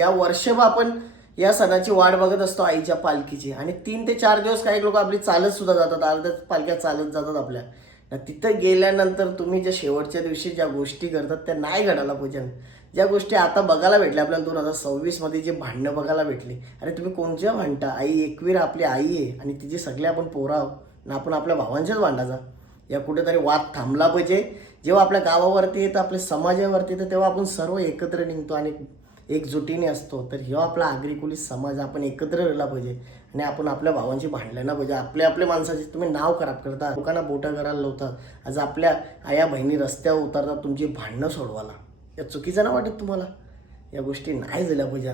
या वर्षभर आपण या सणाची वाट बघत असतो आईच्या पालखीची. आणि 3 ते 4 दिवस काही लोक आपली चालत सुद्धा जातात, अर्ध्या पालख्या चालत जातात आपल्या. तिथं गेल्यानंतर तुम्ही ज्या शेवटच्या दिवशी ज्या गोष्टी करतात त्या नाही घडायला पाहिजे. ज्या गोष्टी आता बघायला भेटल्या आपल्याला 2026 जे भांडणं बघायला भेटली, अरे तुम्ही कोणत्या भांडता? आई एकवीर आपली आई आहे आणि तिचे सगळे आपण पोरं आहोत ना, आपण आपल्या भावांच्याच भांडायचा. या कुठेतरी वाद थांबला पाहिजे. जेव्हा आपल्या गावावरती येतं, आपल्या समाजावरती येतं, तेव्हा आपण सर्व एकत्र निघतो आणि एकजुटीने असतो. तर ह्यो आपला आगरी कोळी समाज, आपण एकत्र राहिला पाहिजे आणि आपण आपल्या भावांची भांडलं ना पाहिजे. आपल्या माणसाचे तुम्ही नाव खराब करता, लोकांना बोटं करायला लावतात. आज आपल्या आया बहिणी रस्त्यावर उतरतात तुमची भांडणं सोडवायला. या चुकीचं ना वाटत तुम्हाला? या गोष्टी नाही झाल्या पाहिजे.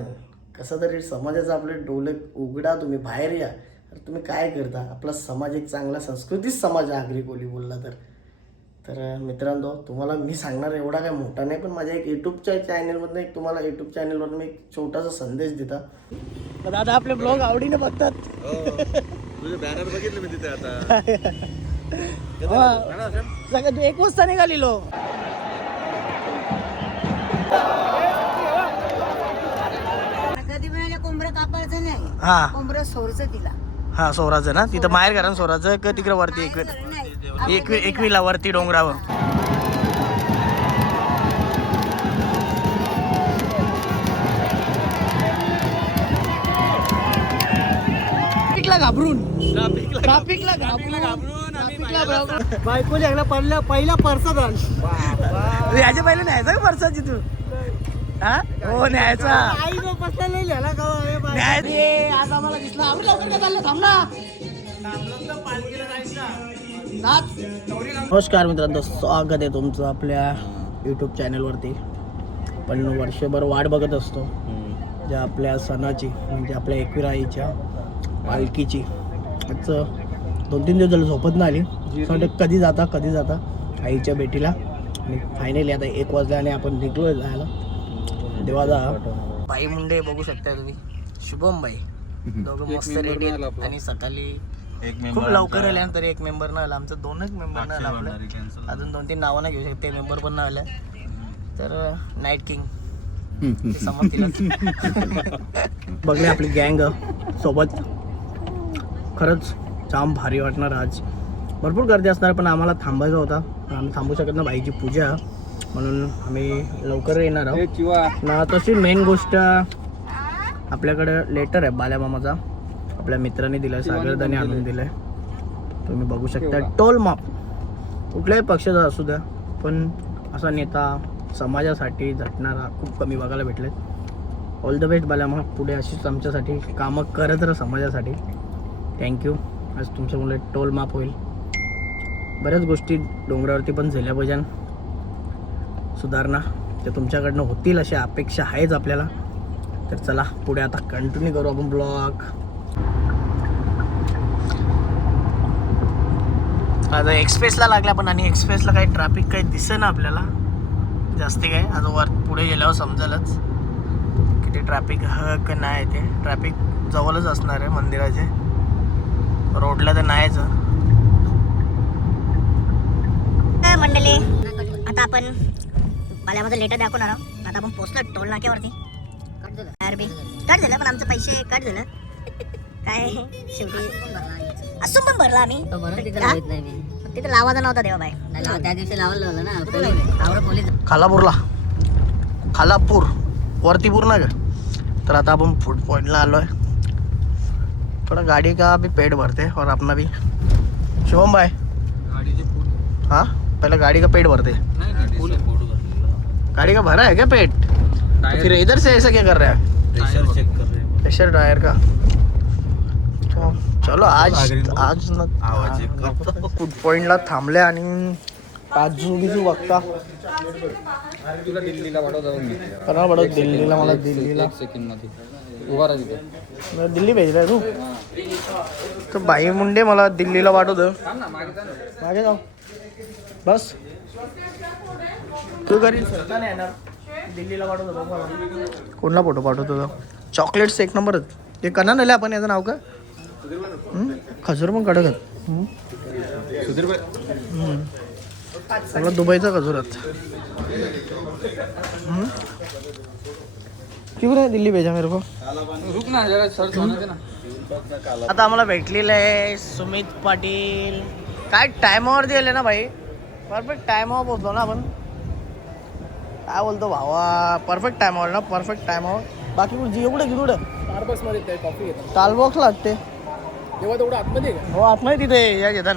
कसं तरी समाजाचं आपले डोळे उघडा, तुम्ही बाहेर या. तर तुम्ही काय करता? आपला समाज एक चांगला संस्कृतीच समाज आहे आगरी कोळी बोलला तर मित्रांनो, तुम्हाला मी सांगणार एवढा काय मोठा नाही, पण माझ्या एक यूट्यूबच्या चॅनलमधून एक तुम्हाला यूट्यूब चॅनलवरून मी एक छोटासा संदेश देता. तर दादा आपले ब्लॉग आवडीने बघतात. तुझे बॅनर बघितले मी तिथे आता. सगळं 1 वाजता निघालेलो. कधी म्हणाले कोंबडं कापायचं नाही, हा कोंबडं सोरचं तिला. हा सोराचं ना, तिथं माहेर घरान सोराचं का तिकडे वरती एकवीला वरती डोंगरावर. घाबरून ट्राफिकला घाबरून बायको लागला पडला पहिला परसाद याच्या पहिले न्यायचा का परसाची तू? हा हो न्यायचा. आज आम्हाला दिसला. आम्ही लवकर काय चाललं? थांब ना. नमस्कार मित्रांनो, स्वागत आहे तुमचं आपल्या यूट्यूब चॅनलवरती. पण वर्षभर वाट बघत असतो ज्या आपल्या सणाची, म्हणजे आपल्या एकवीर आईच्या पालखीची. आजचं 2-3 दिवस झालं झोपत नाही आली. कधी जाता आईच्या भेटीला. आणि फायनली आता 1 वाजला आणि आपण निघलोय जायला देवादा. बाई मुंडे बघू शकता तुम्ही, शुभम बाई, दोघं मस्त रेडी आहेत. आणि सकाळी खूप लवकर आल्यानंतर एक मेंबर न आला. आमचं 2च मेंबर न आला. आपलं अजून 2-3 नावं नाही घेऊ शकते, मेंबर पण नाही आलं. तर नाईट किंग समजतील. बघले आपली गँग सोबत. खरंच जाम भारी वाटणार. आज भरपूर गर्दी असणार, पण आम्हाला थांबायचं होता. आम्ही थांबू शकत ना, भाईची पूजा म्हणून आम्ही लवकर येणार आहोत ना. तशी मेन गोष्ट आपल्याकडे लेटर आहे बाल्यामामाचा, आपल्या मित्राने दिला, सागरदाने आणून दिलाय. तुम्ही बघू शकता. टोल माफ कुठल्याही पक्षाचा असू द्या, पण असा नेता समाजासाठी झटणारा खूप कमी बघायला भेटले. ऑल द बेस्ट बाल्यामा, पुढे अशीच आमच्यासाठी कामं करत राहा समाजासाठी. थँक्यू. आज तुमच्यामुळे टोल माफ होईल. बऱ्याच गोष्टी डोंगरावरती पण झाल्या पाहिजे सुधारणा, त्या तुमच्याकडनं होतील अशी अपेक्षा आहेच आपल्याला. तर चला पुढे आता कंटिन्यू करू आपण ब्लॉग. आता एक्सप्रेसला लागला पण, आणि एक्सप्रेसला काही ट्रॅफिक काही दिसे ना आपल्याला जास्ती काय. आता वर पुढे गेल्यावर समजेलच किती ट्रॅफिक का नाही. ते ट्रॅफिक जवळच असणार आहे मंदिराचे, रोडला तर नाहीच. मंडळी, आता आपण बाल्यामध्ये लेटर दाखवणार आहोत. आता आपण पोहोचलो टोल नाक्यावरती. कट झालं पण आमचे पैसे कट झालं. काय शेवटी असून पण भरला आम्ही. तिथे लावायचा नव्हता देवा बाय. त्या दिवशी लावलं ना पोलीस. खालापूर वरती पूर्ण का. तर आता आपण फूड पॉइंटला आलो आहे. थोड़ा गाड़ी का भी पेट भरते हैं और अपना भी. शुभम भाई, हाँ पहले गाड़ी का पेट भरते. गाड़ी का भरा है क्या पेट? तो फिर इधर से ऐसा क्या कर रहा है? प्रेशर चेक कर रहे हैं. प्रेशर टायर का. चलो आज फूड पॉइंटला थांबले आणि काजू बिजू बघता. तुला दिल्लीला पाठवतो. दिल्लीला मला दिल्लीला सेकंड मध्ये उभा राहा तिथे. दिल्ली भेजलाय तू. तर बाई मुंडे मला दिल्लीला पाठवतं. मागे जाऊ बस. तू घरी नाही येणार, दिल्लीला पाठवतो. कोणला फोटो पाठवतो? चॉकलेट्स 1 नंबरच. ते कना नेले आपण. याचं नाव का? खजूर पण कडक. सगळं दुबईचा खजूरात. क्यों रे दिल्ली भेजा मेरे को? रुक ना जरा सर्च होने दे ना. आता आम्हाला भेटलेलं आहे सुमित पाटील. काय टायमावर दिले ना भाई, परफेक्ट टायमावर बोलतो ना आपण. काय बोलतो भावा, परफेक्ट टायमावर ना, परफेक्ट टायमावर. बाकी कुठे एवढं की कुठं स्टारबक्स मध्ये कॉफी घेतात टालबॉक्स लागते. तेव्हा तेवढं आतमध्ये आहे हो आतमध्ये तिथे या घेतात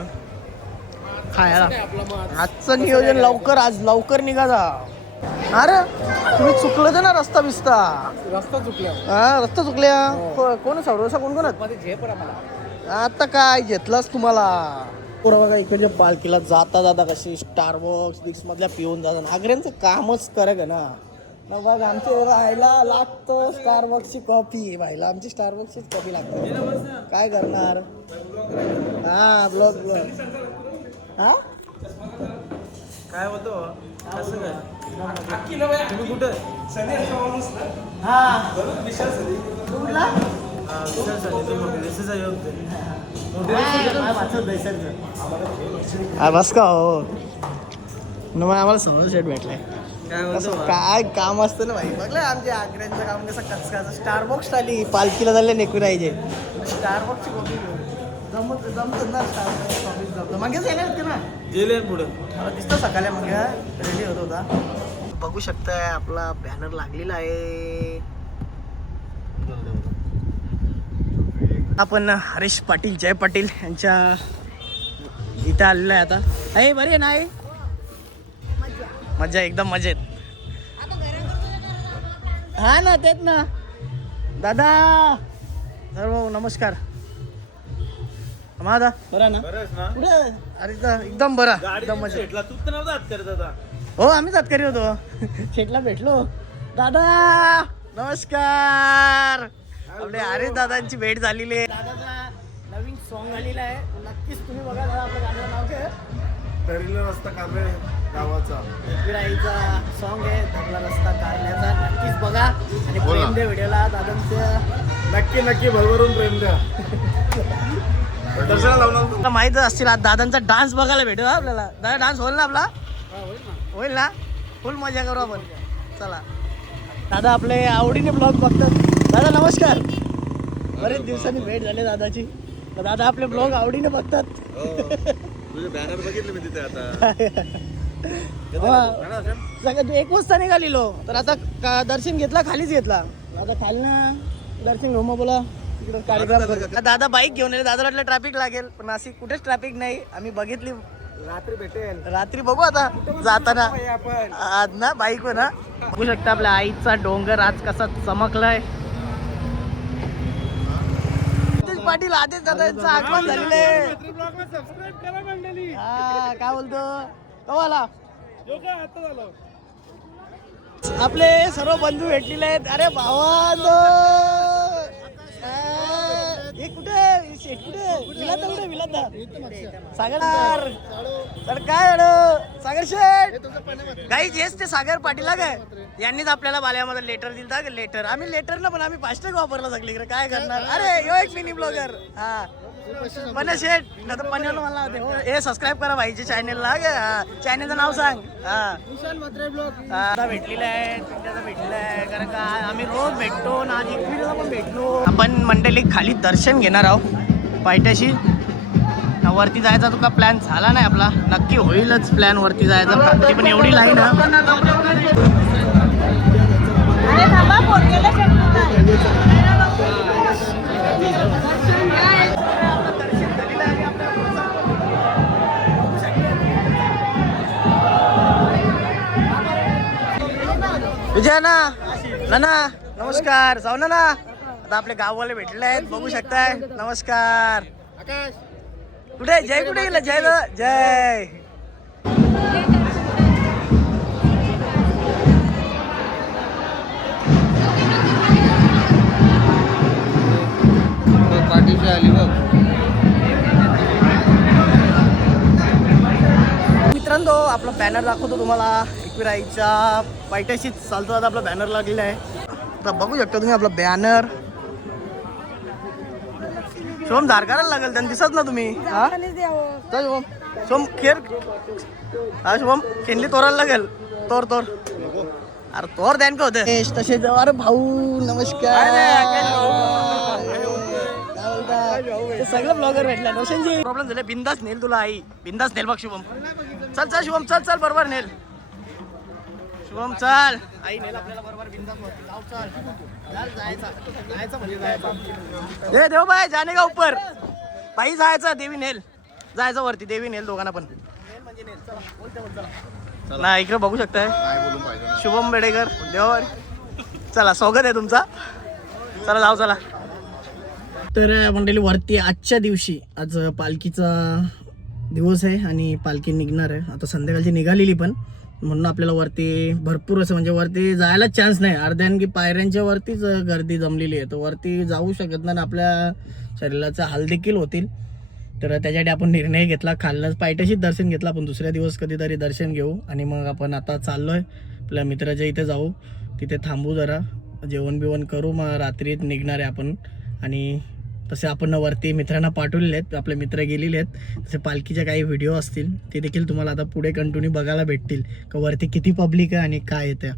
खायला. का आपला मग आजचं नियोजन लवकर, आज लवकर निघा जा. अरे तुम्ही चुकलं ते ना रस्ता बिस्ता. रस्ता चुकला हा रस्ता चुकल्या. कोण सावरसा कोण कोण आहेत? मध्ये झेप आम्हाला. आता काय घेतलास तुम्हाला. पोरं बघा इकडच्या पालखीला जाता जाता कशी स्टारबॉक्स बिक्स मधल्या पिऊन जातात. आग्र्यांचं कामच करक आहे ना. मग बघ आमच्या राहायला लागतो स्टारबॉक्सची कॉफी. व्हायला आमची स्टारबॉक्सचीच कॉफी लागते. काय करणार. हा ब्लॉग ब्लॉग हा काय होतो असं काय तुम्ही कुठं हा कुठला बस का हो न मग आम्हाला समोर शेट भेटलाय. काय काम असतं ना भाई. बघलं आमच्या आग्र्यांचं काम कसं कचकाचं. स्टारबॉक्स आली पालखीला झाले नेकुरायचे. स्टारबॉक्सची कॉफी जमत ना. स्टारबॉक्स कॉफी जमतं. मागेच येणार होते ना गेले पुढे मला दिसतं सकाळी मग रेडी होत होता. बघू शकताय आपला बॅनर लागलेला आहे. आपण हरीश पाटील जय पाटील यांच्या इथं आलेलो आहे आता. आहे बरी आहे ना. आहे मजा एकदम मजेत. हा ना तेच ना दादा सर्व नमस्कार. माझा बरा ना कुठे अरे एकदम बरा एकदम मजेत. हो आम्ही जात करी होतो. शेटला भेटलो. दादा नमस्कार. आपले हरीश दादांची भेट झालेली आहे. दादाचा नवीन सॉन्ग आलेला आहे. नक्कीच तुम्ही बघा. दादा आपल्या गाण्याचं नाव काय? ठरलेला रस्ता कारले गावाचा विराईचा सॉन्ग आहे धरला रस्ता कारल्याचा. नक्कीच बघा आणि प्रेम द्या व्हिडिओला. दादांचं नक्की नक्की भरभरून प्रेम द्या. दर्शना लावणार तुला माहितच असतील आज दादांचा डान्स बघायला भेटेल आपल्याला. दादा डान्स होईल ना आपला? होईल ना. फुल मजा करू आपण. चला दादा आपले आवडीने ब्लॉग बघतात. दादा नमस्कार. बरेच दिवसांनी भेट झाली दादाची. दादा आपले ब्लॉग आवडीने बघतात. तुझे बॅनर बघितले मी तिथे आता. सगळं 1 वाजता निघालेलो तर आता दर्शन घेतला खालीच घेतला. आता खाली ना दर्शन घेऊ मग बोला तिकडे कार्यक्रम करतो. दादा बाईक घेऊन येईल. दादा वाटलं ट्रॅफिक लागेल पण नाशिक कुठेच ट्रॅफिक नाही. आम्ही बघितली रात्री भेटेल. रात्री बघू आता जाताना आपण आज ना बाईक ना. बघू शकता आपल्या आईचा डोंगर आज कसा चमकलाय. पाटील आधीच दादांचं आगमन झालेलं आहे. सबस्क्राईब करा मंडळी. हा काय बोलतो कवाला जो काय आता झालं. आपले सर्व बंधू भेटलेले आहेत. अरे भावा हे कुठे शेट कुठे विलाता कुठे विलाता सागर तर काय सागर शेठ काही जेच ते सागर पाटील काय यांनीच आपल्याला बाल्यामध्ये लेटर दिलता. लेटर आम्ही लेटर ना पण आम्ही फास्टॅग वापरला सगळीकडे. काय करणार. अरे यो एक मिनी ब्लॉगर हा पण शेठ आता पन्याला मला हो हे सबस्क्राईब करा भाईच्या चॅनेलला. चॅनेलचं नाव सांग. हा भेटलेलं आहे तुमच्याचा भेटलेला आहे कारण का आम्ही रोज भेटतो ना. आज एकविरीला पण भेटलो आपण. मंडळी खाली दर्शन घेणार आहोत पायथ्याशी. वरती जायचा तुका प्लॅन झाला नाही आपला. नक्की होईलच प्लॅन वरती जायचा. ती पण एवढी लाईन विजय ना नाना नमस्कार. जाऊ ना आता आपले गाववाले भेटले आहेत बघू शकताय. नमस्कार. कुठे जय कुठे गेला जय जय. पाठीशी आली बघ. मित्रांनो आपला बॅनर दाखवतो तुम्हाला. एकविराईच्या पायथ्याशीच चालतो आता आपला बॅनर लागलेला आहे. आता बघू शकता तुम्ही आपला बॅनर. सोम धार करायला लागेल त्यांनी दिसत ना तुम्ही. हा शुभम सोम खेर हा शुभम खेळली तोरायला लागेल. तोर अरे तोर ध्यान का होतं तसे अरे भाऊ नमस्कार ते सगळं ब्लॉगर भेटला रोशनजी प्रॉब्लेम झाले बिंदास नेल तुला आई बिंदास नेल बघ शुभम चल चल शुभम चल चल बरोबर नेल शुभम चल आई नेल आपल्याला बरोबर बिंदास जाऊ चल जायचं म्हणजे जायचं ए देव बाय जाणे का ऊपर बाई जायचं देवी नेल जायचं वरती देवी नेल दोघांना पण ना इकडे बघू शकताय शुभम बेडेकर देवावर चला स्वागत आहे तुमचा चला जाऊ चला तर मंडळी वरती आजच्या दिवशी आज पालखीचा दिवस आहे आणि पालखी निघणार आहे आता संध्याकाळची निघालेली पण म्हणून आपल्याला वरती भरपूर असं म्हणजे वरती जायला चान्स नाही अर्ध्यानकी पायऱ्यांच्या वरतीच गर्दी जमलेली आहे तर वरती जाऊ शकत नाही आपल्या शरीराचा हाल देखील होतील तर त्याच्यासाठी आपण निर्णय घेतला खालनंच पायथ्याशीच दर्शन घेतलं आपण दुसऱ्या दिवस कधीतरी दर्शन घेऊ आणि मग आपण आता चाललो आहे आपल्या मित्राच्या इथे जाऊ तिथे थांबू जरा जेवण बिवण करू मग रात्री निघणार आहे आपण आणि तसे आपण वरती मित्रांना पाठवलेले आहेत आपले मित्र गेलेले आहेत तसे पालखीचे काही व्हिडिओ असतील ते देखील तुम्हाला आता पुढे कंटिन्यू बघायला भेटतील का वरती किती पब्लिक आहे आणि काय येतं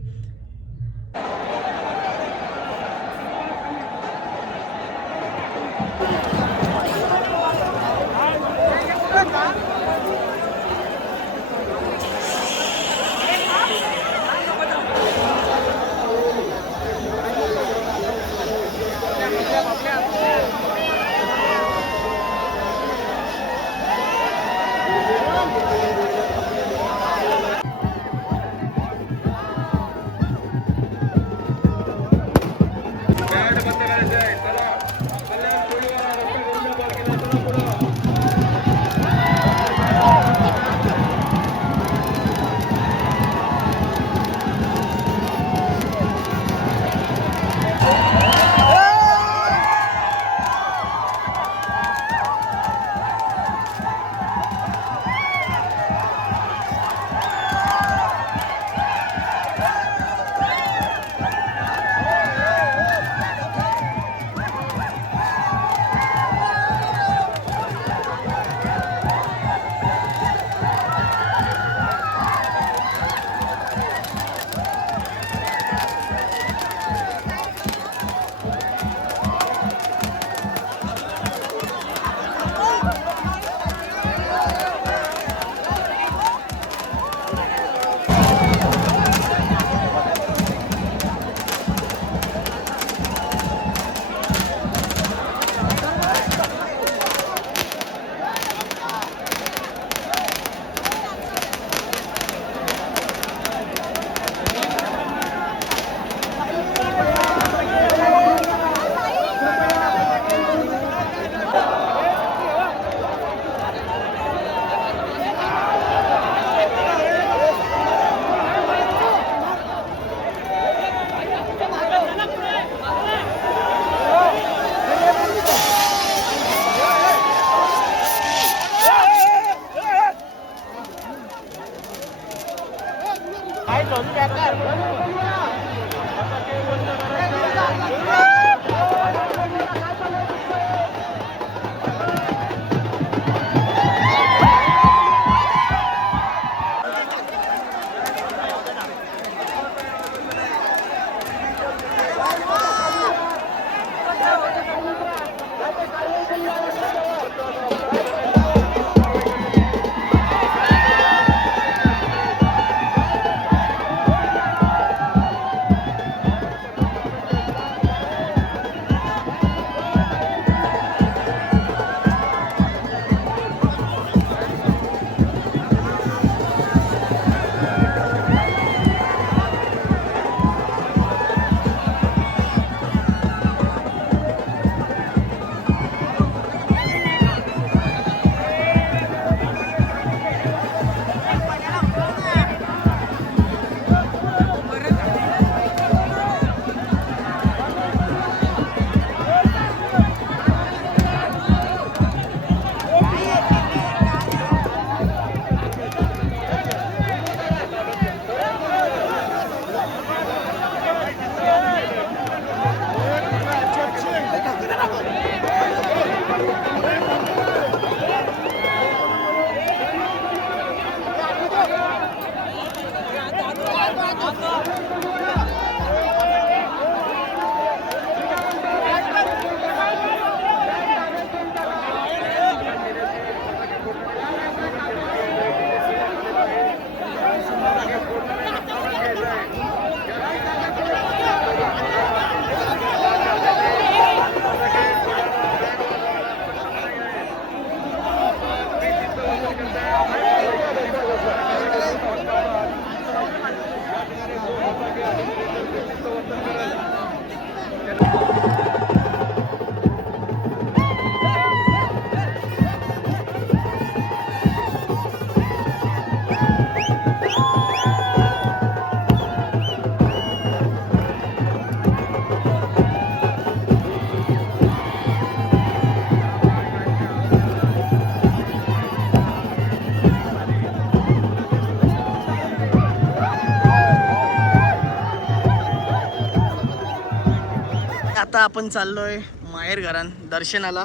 आता आपण चाललोय माहेर घरान दर्शनाला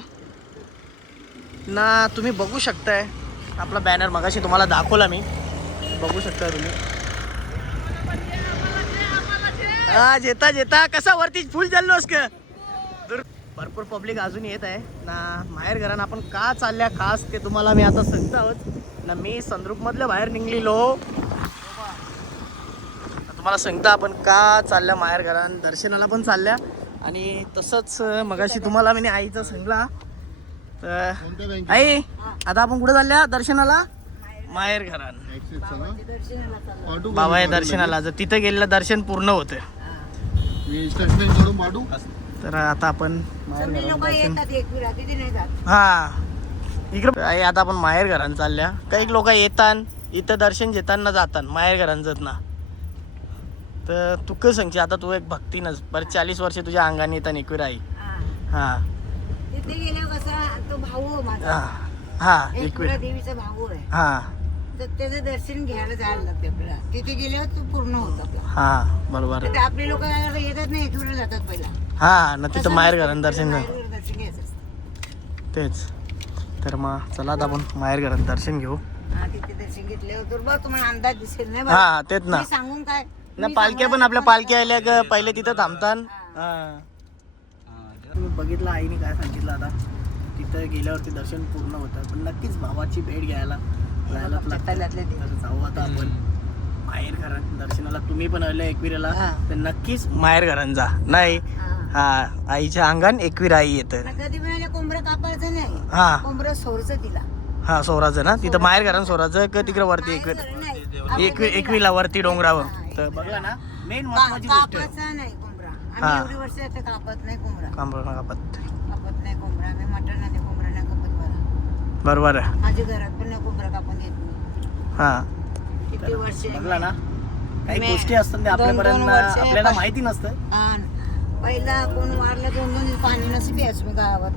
ना. तुम्ही बघू शकताय आपला बॅनर मगाशी तुम्हाला दाखवला मी, बघू शकता तुम्ही. हा जेता जेता कसा वरती फुल चाललोस का. भरपूर पब्लिक अजून येत आहे ना माहेर घरान. आपण का चालल्या खास ते तुम्हाला मी आता सांगतो आहोत ना. मी संद्रुप मधल्या बाहेर निघलेलो, तुम्हाला सांगता आपण का चालल्या माहेर घरान दर्शनाला पण चालल्या. आणि तसंच मगाशी तुम्हाला मी आईचं सांगला तर आई आता आपण कुठे चालल्या दर्शनाला माहेर घरान. बाबा या दर्शनाला जर तिथे गेलेलं दर्शन पूर्ण होतं. तर आता आपण माहेर घरान दर्शन हा इकडे आई आता आपण माहेर घरान चालल्या. काही लोक येतात इथं दर्शन घेताना जातात माहेर घरान जात ना. तर तू काय सांगते आता तू एक भक्तीनच बरं 40 वर्ष तुझ्या अंगाने येतात एकवीर आई. हा तिथे गेल्यावर कसा तो भाऊ माझा हा एकविरा देवीचा भाऊ आहे. हा तर त्याचं दर्शन घ्यायला जायला लागते आपल्याला. तिथे गेल्यावर तो पूर्ण होत आपला. हा बरोबर आहे. तर आपले लोक येतात नाही एकविरा जातात पहिला. हा ना तिथं माहेर घरान दर्शन माहेरघरात दर्शन घ्यायचं असतं. तेच. तर मग चला आता आपण माहेर घरात दर्शन घेऊ. हा तिथे दर्शन घेतल्यावर तर बघ तुम्हाला अंदाज दिसेल नाही हा तेच ना. मी सांगून काय ना पालख्या पण आपल्या पालख्या आल्या का पहिले तिथं थांबतात. तुम्ही बघितलं आईने काय सांगितलं आता तिथं गेल्यावरती दर्शन पूर्ण होतं. पण नक्कीच भावाची भेट घ्यायला जायला लागतं. तर जाऊ आता आपण माहेर घरात दर्शनाला. तुम्ही पण आले एकविरेला तर नक्कीच माहेर घरात जा. नाही हा आईच्या अंगण एकवीर आई येतं. कधी पण कोंबडं कापायचं नाही. हा कोंबडं सोरचं तिला. हा सोराचं ना तिथं माहेर घरात सोराचं का तिकडे वरती एकवीला वरती डोंगरावर. तर बघला ना मेन महत्वाची गोष्ट आहे. कापायचा नाही कोंबडा. आम्ही एवढी वर्ष आता कापत नाही कोंबडा. कापत कापत नाही कोंबडा. आम्ही मटण आणि कोंबडा नाही कापत बरं. बरोबर आहे. माझ्या घरात पण नाही कोंबडा कापून घेत नाही. हा किती वर्ष बघला ना काही गोष्टी असतात ते आपल्यापर्यंत आपल्याला माहिती नसतं. पहिला कोण वारला 2-2 दिवस पाणी नसे प्यायचं मी गावात.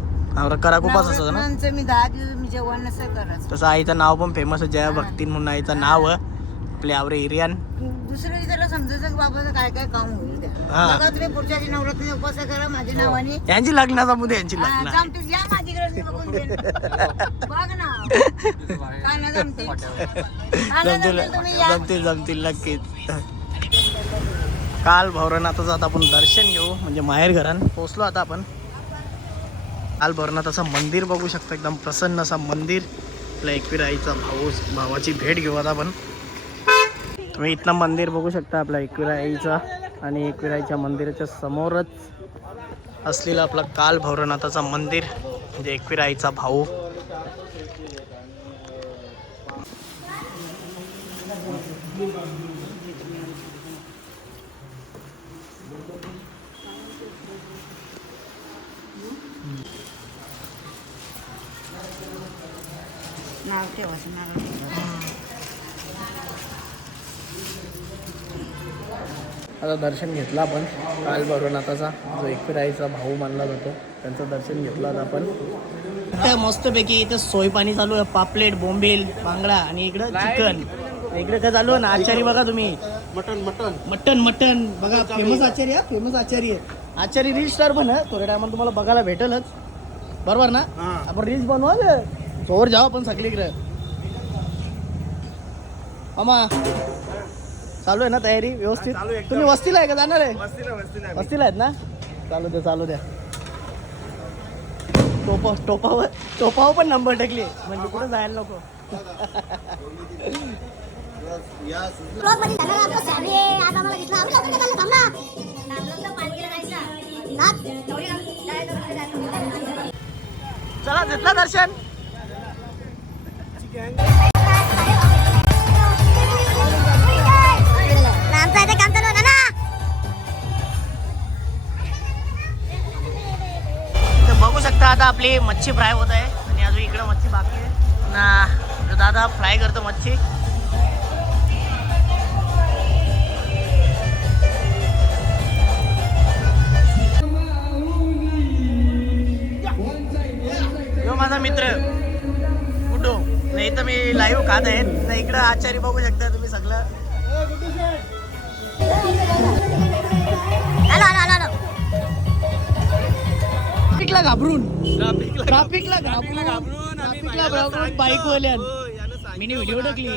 करा खूपच असतं ना. नवरत्नांचं मी 10 दिवस मी जेवण नसं करायचं. तसं आईचं नाव पण फेमस आहे जया भक्तीन म्हणून आईचं नाव आहे आपल्या आवरे एरियान. दुसऱ्या दिवसाला समजायचं की बाबाचं काय काय काम होईल त्या. बघा तुम्ही पुढच्या नवरात्री उपवास करा माझ्या नावाने. यांची लग्नाचा मुद्दे यांची लग्न जमते या माझी घरात बघून देईन. बघ ना काय ना जमते. जमतील नक्कीच. काल भैरवनाथाचं आता आपण दर्शन घेऊ म्हणजे माहेर घरान पोहोचलो आता आपण. काल भैरवनाथाचं मंदिर बघू शकता एकदम प्रसन्न असं मंदिर. आपल्या एकवीर आईचा भावाची भेट घेऊ आता आपण. तुम्ही इथलं मंदिर बघू शकता आपल्या एकवीर आईचा. आणि एकवीर आईच्या मंदिराच्या समोरच असलेलं आपलं काल भैरवनाथाचं मंदिर म्हणजे एकवीर आईचा भाऊ. नाव ठेवायचं नाव. आता दर्शन घेतलं आपण काल भैरवनाथाचा जो एकवीर आईचा भाऊ मानला जातो त्यांचं दर्शन घेतलं आता आपण. इथं मस्तपैकी इथं सोय पाणी चालू आहे. पापलेट बोंबील बांगडा आणि इकडं चिकन. इकडे काय चालू आहे ना आचारी बघा तुम्ही. मटन बघा फेमस आचारी आहे. फेमस आचारी आहे. आचारी रील स्टार पण आहे. थोड्या टायमाला तुम्हाला बघायला भेटेलच. बरोबर ना. आपण रील्स बनवा जोर जाऊ आपण सगळीकडे. मामा चालू आहे ना तयारी व्यवस्थित. तुम्ही वस्तीला आहे का जाणार आहे. वस्तीला आहेत ना. चालू द्या. टोपावर पण नंबर टाकले म्हणजे कुठं जायला नको. चला घेतलं दर्शन. आमचं इथे काम चालू होतं ना. शकता आता आपली मच्छी फ्राय होत आहे आणि अजून इकडं मच्छी बाकी आहे ना. जो दादा फ्राय करतो मच्छी. यो माझा मित्र गुड्डू. नाही तर मी लाईव्ह खात आहे तर इकडं आचारी बघू शकता तुम्ही सगळं. ट्रॅफिकला घाबरून बाईक वाल्यान मी व्हिडिओ टाकली.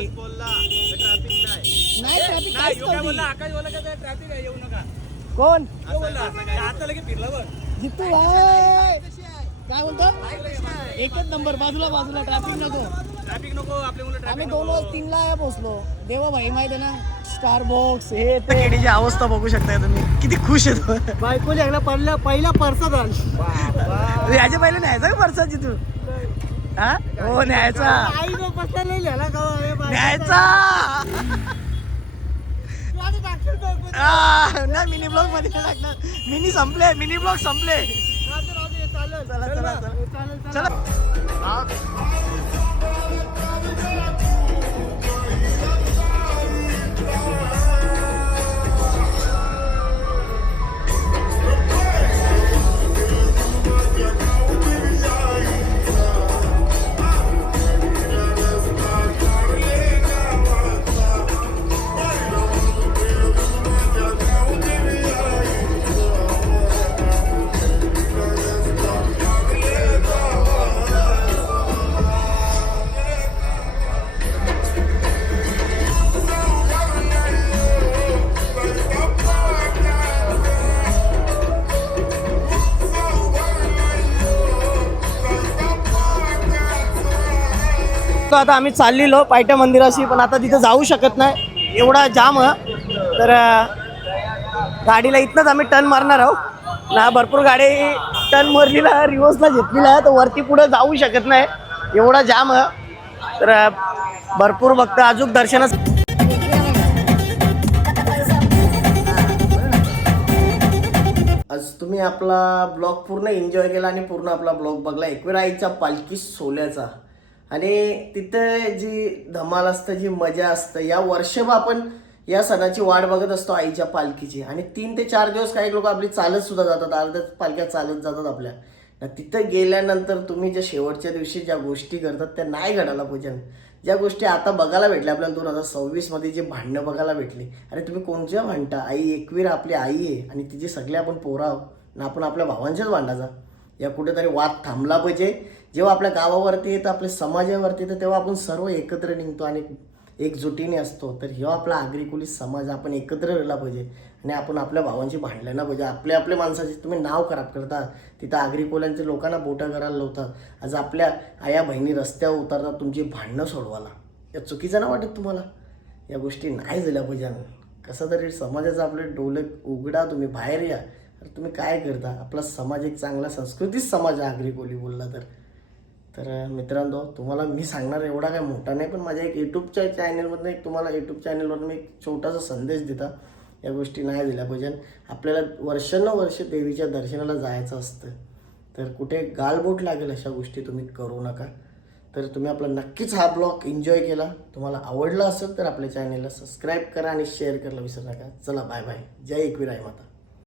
नाही ट्रॅफिक काहीच नव्हती. कोण जितू भाई काय बोलतो? एकच नंबर. बाजूला बाजूला ट्रॅफिक नको. आम्ही 2 वाजता 3ला पोहोचलो. देवा भाई माहिती आहे ना स्टार बॉक्स हे ते. केडीची अवस्था बघू शकताय तुम्ही किती खुश येतो. बायको लागला पहिला परसाद आण. याच्या पहिले न्यायचा का परसाची तू? हा हो न्यायचा आईने बसला लिहिला का न्यायचा. नाही मिनी ब्लॉग मध्ये टाकणार. मिनी ब्लॉग संपले. चला चला चला चला. आता आम्ही चाललेलो पायट्या मंदिराशी पण आता तिथं जाऊ शकत नाही एवढा जाम. तर गाडीला इथनंच आम्ही टर्न मारणार आहोत ना. भरपूर गाडी टर्न मारलीला रिव्हर्सला घेतलेला तर वरती पुढे जाऊ शकत नाही एवढा जाम. तर भरपूर भक्त अजून दर्शनास. आज तुम्ही आपला ब्लॉग पूर्ण एन्जॉय केला आणि पूर्ण आपला ब्लॉग बघला एकविरा आईच्या पालखी सोहळ्याचा. आणि तिथं जी धमाल असतं जी मजा असतं या वर्षभर आपण या सणाची वाट बघत असतो आईच्या पालखीची. आणि 3 ते 4 दिवस काही लोक आपली चालत सुद्धा जातात. अर्ध्या पालख्या चालत जातात आपल्या. तिथं गेल्यानंतर तुम्ही ज्या शेवटच्या दिवशी ज्या गोष्टी करतात त्या नाही घडायला पाहिजे. ज्या गोष्टी आता बघायला भेटल्या आपल्याला 2026 मध्ये जे भांडणं बघायला भेटली. अरे तुम्ही कोणत्या भांडता? आई एकवीर आपली आई आहे आणि तिची सगळे आपण पोरं आहोत ना. आपण आपल्या भावांच्याच भांडायचा. या कुठेतरी वाद थांबला पाहिजे. जेव्हा आपल्या गावावरती येतं आपल्या समाजावरती येतं तेव्हा आपण सर्व एकत्र निघतो आणि एकजुटीने असतो. तर ह्यो आपला आगरी कोळी समाज आपण एकत्र राहिला पाहिजे आणि आपण आपल्या भावांची भांडलं ना पाहिजे. आपल्या माणसाचे तुम्ही नाव खराब करता. तिथं आगरी कोल्यांचे लोकांना बोटं करायला लावतात. आज आपल्या आया बहिणी रस्त्यावर उतरतात तुमची भांडणं सोडवायला. या चुकीचं ना वाटत तुम्हाला? या गोष्टी नाही झाल्या पाहिजे. कसं तरी समाजाचं आपले डोळे उघडा. तुम्ही बाहेर या. तुम्ही काय करता? आपला समाज एक चांगला संस्कृतीच समाज आहे आगरी कोळी बोलला तर मित्रांनो तुम्हाला मी सांगणार एवढा काय मोठा नाही पण माझ्या एक यूट्यूबच्या चॅनलमधून तुम्हाला यूट्यूब चॅनलवरून मी एक छोटासा संदेश देता. या गोष्टी नाही दिल्या पाहिजे. आपल्याला वर्षानुवर्ष देवीच्या दर्शनाला जायचं असतं. तर कुठे गालबोट लागेल अशा गोष्टी तुम्ही करू नका. तर तुम्ही आपला नक्कीच हा ब्लॉग एन्जॉय केला. तुम्हाला आवडला असेल तर आपल्या चॅनलला सबस्क्राईब करा आणि शेअर करायला विसरू नका. चला बाय बाय. जय एकवीर आई माता.